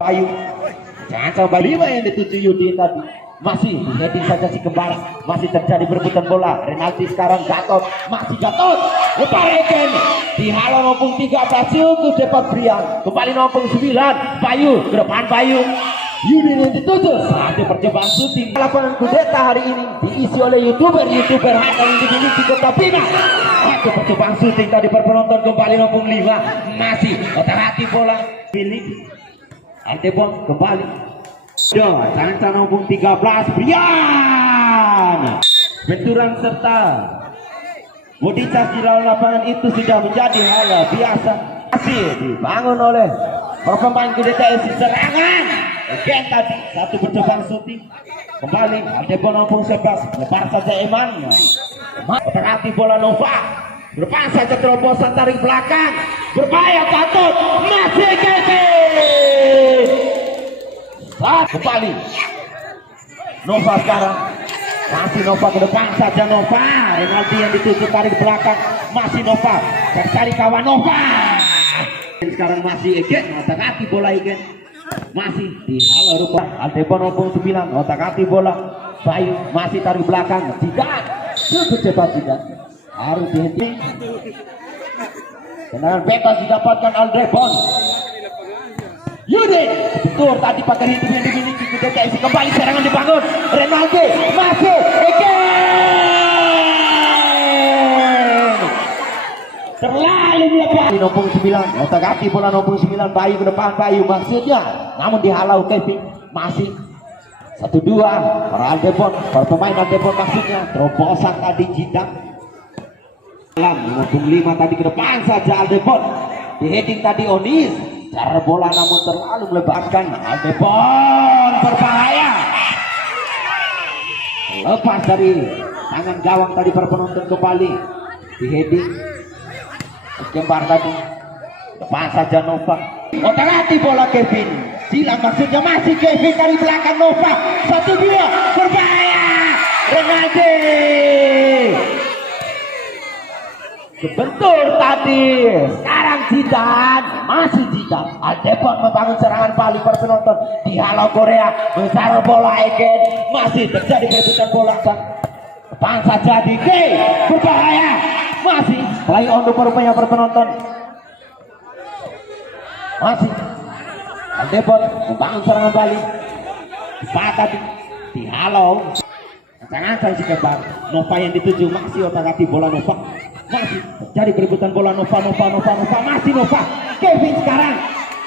Bayu, jangan sampai 5 yang dituju Yudi tadi. Masih heading saja si kembar, masih terjadi perebutan bola. Renaldi sekarang Gatot, masih Gatot, lebar again. Dihalau nombor 13 untuk Depan Brian, kembali nombor 9 Bayu, ke depan Bayu. Yudi yang dituju, saatnya percobaan syuting. Lapangan kudeta hari ini diisi oleh youtuber handal yang dimiliki Kota Bima. Satu percobaan syuting tadi penonton, kembali nombor 5 masih otak-atik bola milik Antebon kembali. Sanca nombor 13 Brian. Benturan serta modifikasi di dalam lapangan itu sudah menjadi hal biasa. Masih dibangun oleh pemain kudeta isi serangan. Again tadi satu percobaan syuting. Kembali Antebon nombor 11 lebar saja Eman. Otak-atik bola Nova. Lepas saja terobosan tarik belakang. Berbahaya Gatot. Masih Kevin. Saat kembali Nova sekarang. Masih Nova ke depan saja Nova. Renaldi yang dituju tarik belakang. Masih Nova. Cari kawan Nova. Sekarang masih Egen. Otak-atik bola Egen. Masih dihalau rupa Antebon nombor 9. Otak-atik bola Bayu. Masih tarik belakang. Tidak. Cukup cepat tidak. Harus dihentikan. Tendangan bebas didapatkan Aldebon. Yudi betul tadi pakai hidup yang dimiliki kudeta isi kembali serangan dibangun. Renaldi masuk again. Terlalu melepas. Nombor 9 otak-atik bola nombor 9 Bayu ke depan Bayu maksudnya, namun dihalau Kevin. Masih 1-2 para Aldebon, para pemain Aldebon maksudnya. Terobosan tadi Jidang. Nombor 5 tadi ke depan saja Aldebon. Di heading tadi Onis. Cara bola namun terlalu melebatkan. Aldebon berbahaya. Lepas dari tangan gawang tadi para penonton kembali. Di heading Jembar tadi. Lepas saja Nova. Otak-atik bola Kevin. Silang maksudnya masih Kevin dari belakang Nova. 1-2 berbahaya. Renaldi. Kebentur tadi. Sekarang Zidane. Masih Zidane. Aldebon membangun serangan balik para penonton. Dihalau Korea. Besar bola again. Masih terjadi perebutan bola. Depan saja di G. Berbahaya. Masih. Play on untuk rupanya para penonton. Masih. Aldebon membangun serangan balik. Saat tadi. Dihalau. Sangat si kebal. Nova yang dituju. Masih otak-atik bola Nova. Masih jadi perebutan bola Nova masih Nova. Kevin sekarang.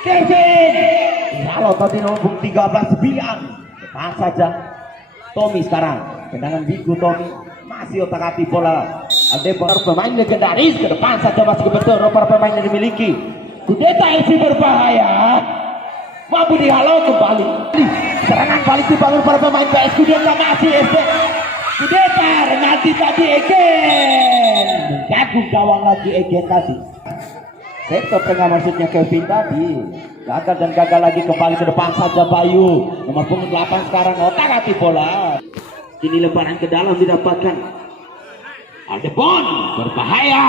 Kevin. Kalau tadi nombor 13 9. Lepas saja Tommy sekarang. Tendangan bigu Tommy. Masih otak-atik bola Aldebon. Pemain legendaris ke depan saja masih kebetul. Para pemain yang dimiliki kudeta FC berbahaya. Mampu dihalau kembali. Serangan balik dibangun para pemain PS Kudeta masih SD. Kudeta Renaldi tadi Egen. Menggabung gawang lagi Egen tadi. Sektor tengah maksudnya Kevin tadi. Gagal dan gagal lagi kembali ke depan saja Bayu. Nomor punggung 8 sekarang otak-atik bola. Kini lebaran ke dalam didapatkan. Aldebon berbahaya.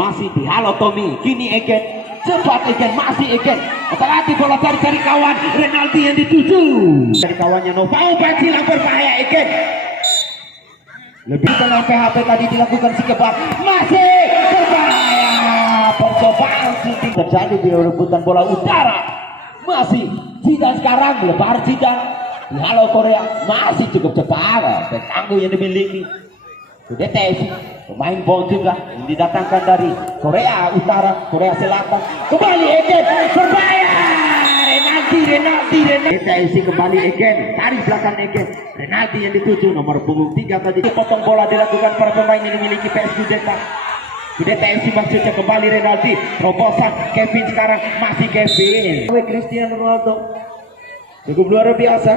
Masih dihalau Tommy. Kini Egen. Cepat Egen. Masih Egen. Otak-atik bola cari kawan. Renaldi yang dituju. Dari kawannya Nova. Silang berbahaya Egen. Lebih tenang PHP tadi dilakukan si kebab. Masih berbahaya. Percobaan syuting terjadi di rebutan bola utara. Masih Zidane sekarang lebar Zidane. Dihalau Korea. Masih cukup cepat. Tangguh yang dimiliki kudeta pemain bom juga yang didatangkan dari Korea Utara, Korea Selatan. Kembali Egen berbahaya. Renaldi TSC kembali Egen, tarik belakang Egen. Renaldi yang dituju nomor punggung 3 tadi. Potong bola dilakukan para pemain yang dimiliki PS Kudeta. Kudeta FC maksudnya kembali Renaldi. Terobosan Kevin sekarang masih Kevin. Cristiano Ronaldo cukup luar biasa.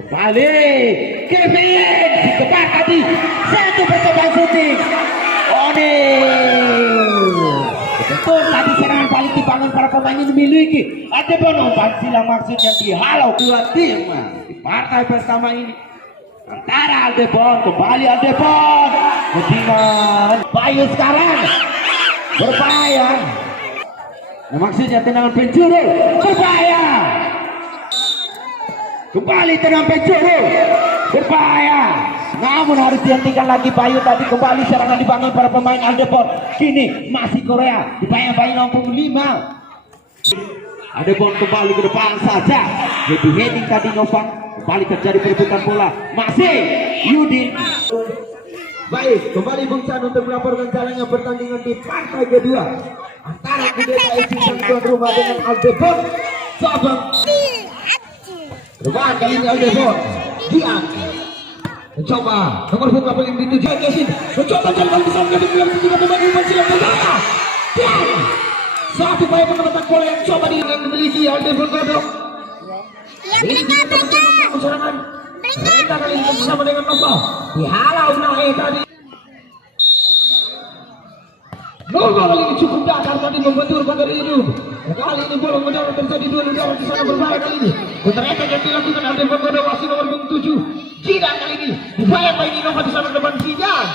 Kembali Kevin dikepak tadi. Satu percobaan syuting. Betul tadi serangan balik dibangun para pemain ini dimiliki. Aldebon umpan silang maksudnya dihalau dua tim di partai pertama ini. Antara Aldebon kembali Aldebon. Budiman Bayu sekarang berbahaya. Maksudnya tendangan penjuru berbahaya. Kembali tendangan penjuru berbahaya. Namun harus dihentikan lagi Bayu. Tadi kembali serangan dibangun para pemain Aldebon. Kini masih Korea dibayang-bayang nomor 5. Aldebon kembali ke depan saja. Heading tadi Nova. Kembali terjadi perebutan bola. Masih Yudin. Baik, kembali Bung San untuk melaporkan jalannya pertandingan di partai kedua antara Kudeta FC sang tuan rumah dengan Aldebon Sabang. Perubahan kali ini Aldebon. Dian mencoba nomor punggung paling dituju Yasin. Mencoba jalan bisa menjadi peluang ketiga pemain Iman Silam Negara. Dian satu upaya penempatan bola yang coba dimiliki Aldebon Godok. Ini kita serangan. Mereka kali ini bersama dengan Nova. Dihalau naik tadi. Nova kali ini cukup datar tadi membenturkan dari hidup. Kali ini bola mendarat terjadi dua negara di sana berbahaya kali ini. Ternyata yang dilakukan Aldebon Godok masih nomor 7. Jidan kali ini. Dibayang ini Nova di sana depan Jidan.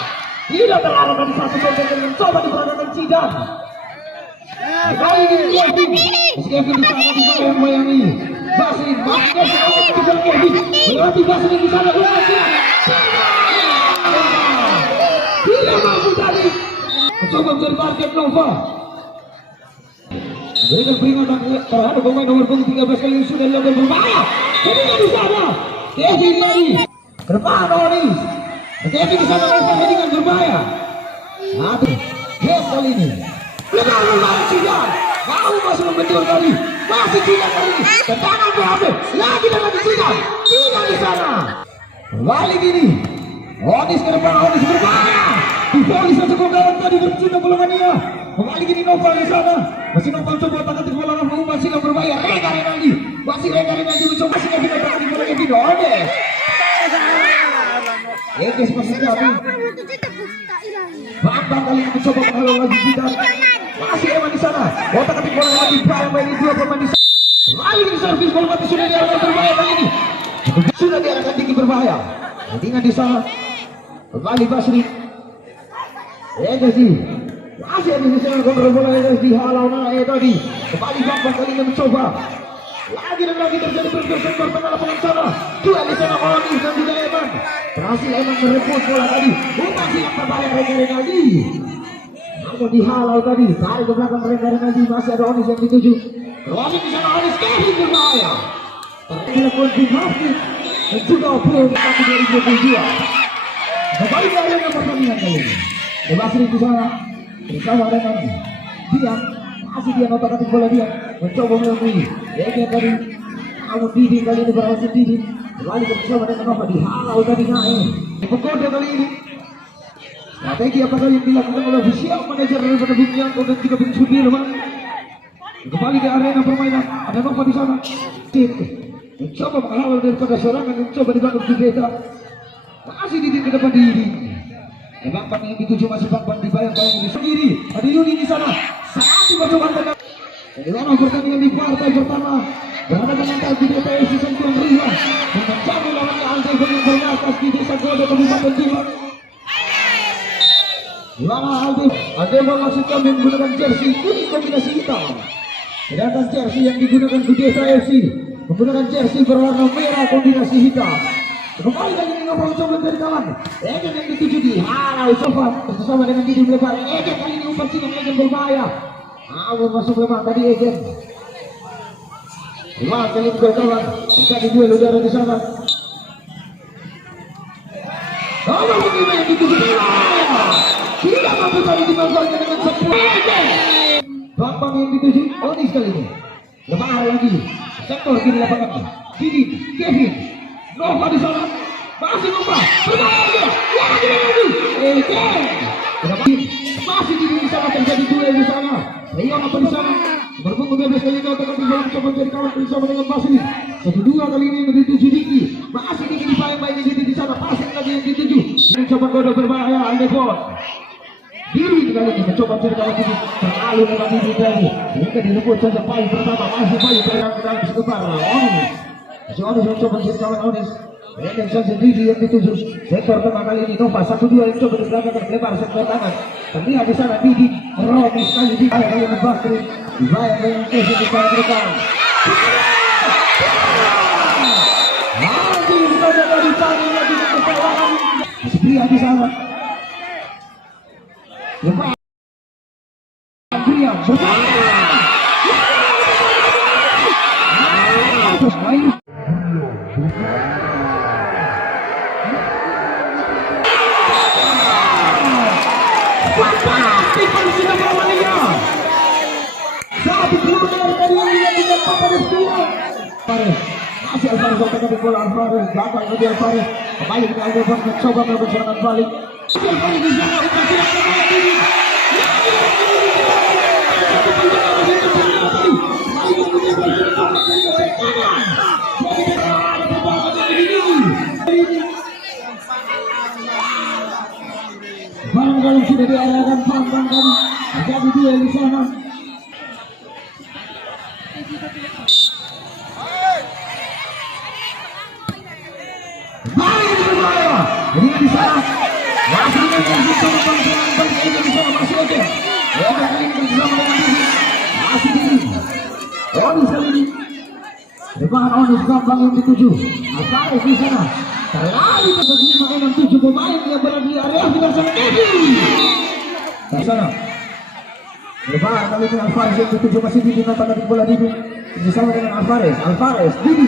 Tidak terlarang dari satu gol yang coba diperagakan Jidan. Kali ini Kevin. Kevin di sana dibayang-bayangi. Basri, berarti Basri di sana tidak mampu tadi. Mencoba mencari parkir Nova. Berikan peringatan terhadap pemain nomor 13 kali ini sudah dilakukan berbahaya. Jadi di sana, Kevin lagi ke depan Onis. Kevin di sana Nova dengan berbahaya. Aduh, kali ini. Lebar Cidan, mau masih membentur kali. Masih tidak kali ini. Tendangan diambil lagi dengan Cidan. Tidak di sana. Kembali gini. Onis ke depan, Onis berbahaya. Dipolis satu gol tadi bercinta bola-mania. Kembali gini Nova di sana. Masih Nova coba tangkap bola langsung masih yang berbahaya. Rega Renaldi. Masih Rega Renaldi mencoba masih tidak bisa tangkap bola yang tidak ada. Ekes masih jatuh. Bambang kali ini mencoba menghalau lagi Cidan. Masih Eman di sana. Botak ketik bola lagi bayang dua pemain di sana. Lagi di servis bola mati sudah diarahkan berbahaya kali ini. Sudah diarahkan tinggi berbahaya. Ketinggalan di sana. Kembali Basri. Egasi. Masih ada di sana kontrol bola Egasi dihalau naik tadi. Kembali Bambang kali ini mencoba. Lagi dan lagi terjadi pergeseran tengah lapangan sana. Dua di sana Onis dan juga Eman. Berhasil Eman merebut bola tadi. Bukan siap berbahaya Rega Renaldi. Namun dihalau tadi. Tarik ke belakang Rega Renaldi. Masih ada Onis yang dituju. Onis di sana Onis Kevin berbahaya. Dilakukan Bimafti dan juga Opul di tahun 2022. Kembali ke arena pertandingan kali ini. Basri di sana bersama dengan dia. Masih dia notak-notik bola dia. Mencoba melalui Egen tadi. Namun Didi kali ini berhasil Didi. Kembali bersama dengan Nova dihalau tadi naik. Penggoda kali ini. Strategi apa kali yang dilakukan oleh official manajer daripada Bung Yanto dan juga Bung Sudirman. Kembali ke arena permainan. Ada Nova di sana. Mencoba menghalau daripada serangan yang coba dibangun Kudeta. Masih Didi ke depan Didi. Bambang yang dituju masih Bambang dibayang-bayang di sendiri. Ada Yuni di sana. Saat dipercoba tengah. Dalam pertandingan di partai pertama berhadapan antara Kudeta FC Sentuhan Riha dan mencapai lawannya Aldebon yang bermarkas di Desa Godo Kabupaten Timur. Di mana Aldebon masih kami menggunakan jersey kuning kombinasi hitam. Sedangkan jersey yang digunakan Kudeta FC menggunakan jersey berwarna merah kombinasi hitam. Kembali lagi dengan coba dari kawan. Egen yang dituju di halau Sofan bersama dengan Didi melebar. Egen kali ini umpan singa Egen berbahaya. Namun masuk lemah tadi Egen. Lemah kali ini kawan. Bisa diduel udara di sana. Nomor 5 yang dituju di halau. Tidak mampu tadi dimanfaatkan dengan sempurna. Egen. Bambang yang dituju Onis kali ini. Lemah lagi. Sektor kiri lapangan. Didi, Kevin. Nova di sana, masih Nova, berbahaya, lagi, masih di sana terjadi duel di sana. Rion apa di sana? Berpunggung 12 kali kau tekan di dalam coba menjadi kawan bersama dengan Basri. 1-2 kali ini dituju Diki, masih Diki dibayang-bayang Diki di sana, pasang lagi yang dituju. Ini coba Godo berbahaya, Aldebon. Diri kali ini mencoba mencari kawan Diki, terlalu dengan Diki tadi. Hingga direbut saja paling pertama, masih paling berang-berang di sekitar Onis. Masih Onis mencoba mencari kawan Onis. Egen saja Didi yang dituju. Sektor tengah kali ini Nova 1-2 yang coba di belakang terlebar sektor tangan. Terlihat di sana Didi. Romis kali di kali ini Basri. Dibayar dengan kursi di sana ke depan. Nanti kita dapat dipanggil lagi ke kesalahan. Pria di sana. Lepas. Pria bertahan. Terus main. Fantastik kondisi permainannya. Satu keluar dari yang tidak pada sekian. Masih Alvarez untuk ke bola Alvarez, gagal dari Alvarez. Kembali ke Alvarez mencoba melakukan serangan balik. Alvarez di sana tidak kembali. Barang-barang sudah diarahkan pandang tadi. Terjadi dia di sana. Baik berbahaya. Jadi di sana. Masih dengan bersama pandangan balik ini di sana masih oke. Oke kali ini bersama dengan diri. Masih diri. Onus kali ini. Depan Onus gampang yang dituju. Alvarez di sana. Terlalu terbagi makanan 7 pemain yang berada di area final sana ini. Di sana. Depan kali ini Alvarez yang dituju masih Didi nampak dari bola Didi. Bersama dengan Alvarez. Alvarez Didi.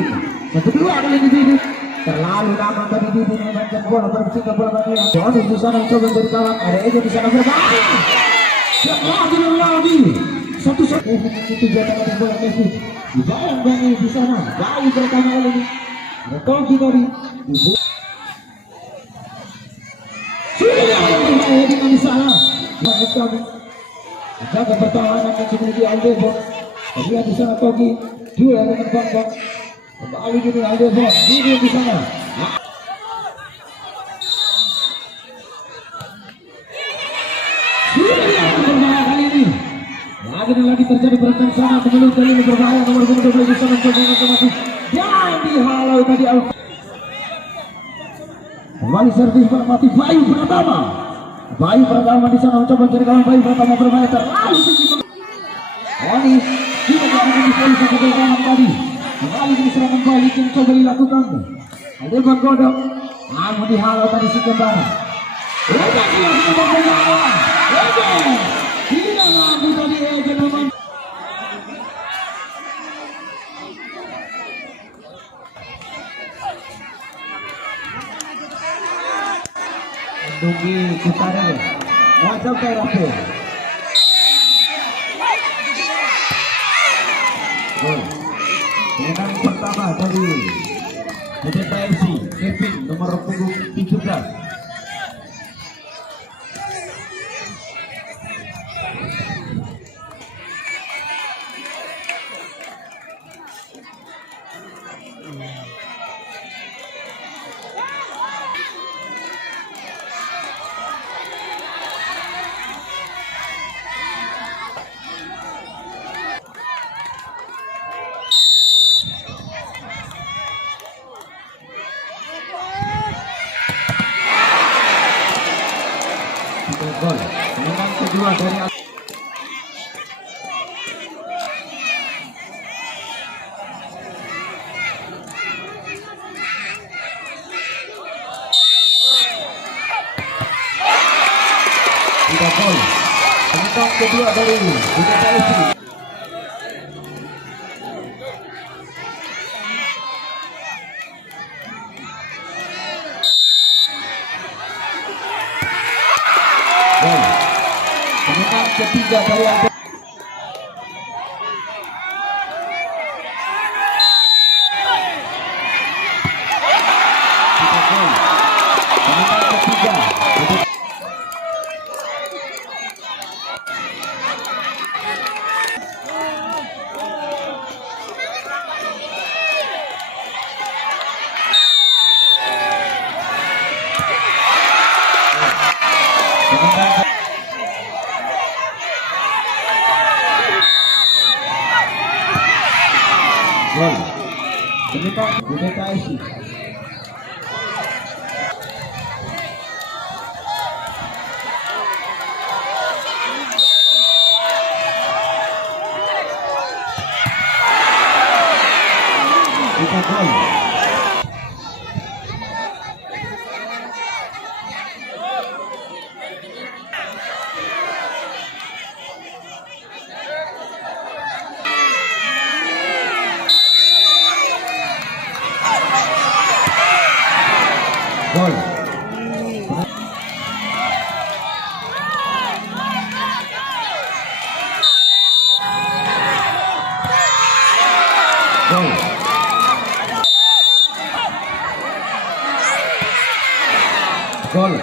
Yang kedua kali ini Didi. Terlalu lama tadi Didi memainkan bola bersihkan bola bagian. Onus di sana mencoba menjadi kawan. Ada Ejo di sana berbahaya. Lagi. Satu-satu itu jatah dari bola Messi. Dibayang Bani di sana. Baik pertama kali ini. Ada Togi tadi. Sudah dengan di sana. Jaga pertahanan yang dimiliki Aldebo. Kemudian di sana Togi. Dua dengan Bang. Kembali gini Aldebo. Didi di sana. Sudah kali ini. Lagi terjadi berantakan sana. Kembali kali ini berbahaya. Nomor 12 di sana. Masih. Dan dihalau tadi Alfa. Kembali servis mati Bayu Pratama. Bayu Pratama di sana mencoba mencari kawan. Bayu Pratama berbahaya terlalu tinggi. Oni juga jangan disalih satu kehilangan tadi. Kembali di serangan balik yang coba dilakukan. Ada bergodok. Namun dihalau tadi si kembali. Tidak mampu tadi Ege nomor. Dugi Kutare Wajah Terapi Menang pertama dari PPFC Kevin nomor punggung 17. Gol kemenangan kedua dari tiga gol kemenangan kedua dari PPFC. Kemenangan ketiga dari Ade. Kemenangan ketiga. Gol kemenangan PPFC. Gol. Gol. Gol.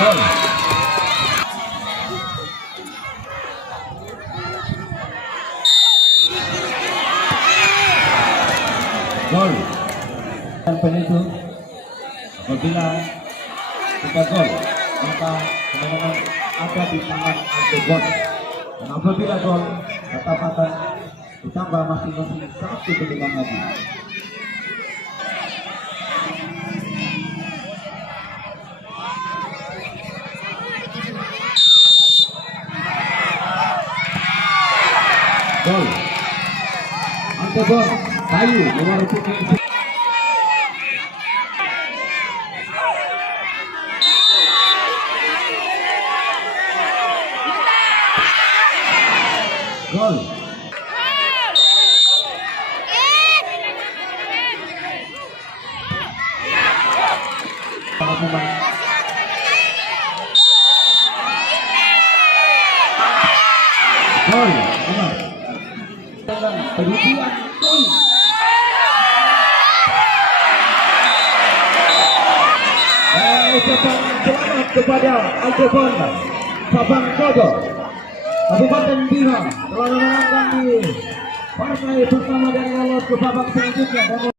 Gol. Gol. Dan penentu apabila kita gol maka kemenangan ada di tangan Algebon, dan apabila gol ketepatan ditambah masing-masing satu kemenangan lagi. Gol. Algebon Bayu nomor 7. Gol. Gol. Pengujian gol. Ucapan selamat kepada Algebon Sabang Kodo Kabupaten Bima telah memenangkan di partai pertama dan lolos ke babak selanjutnya.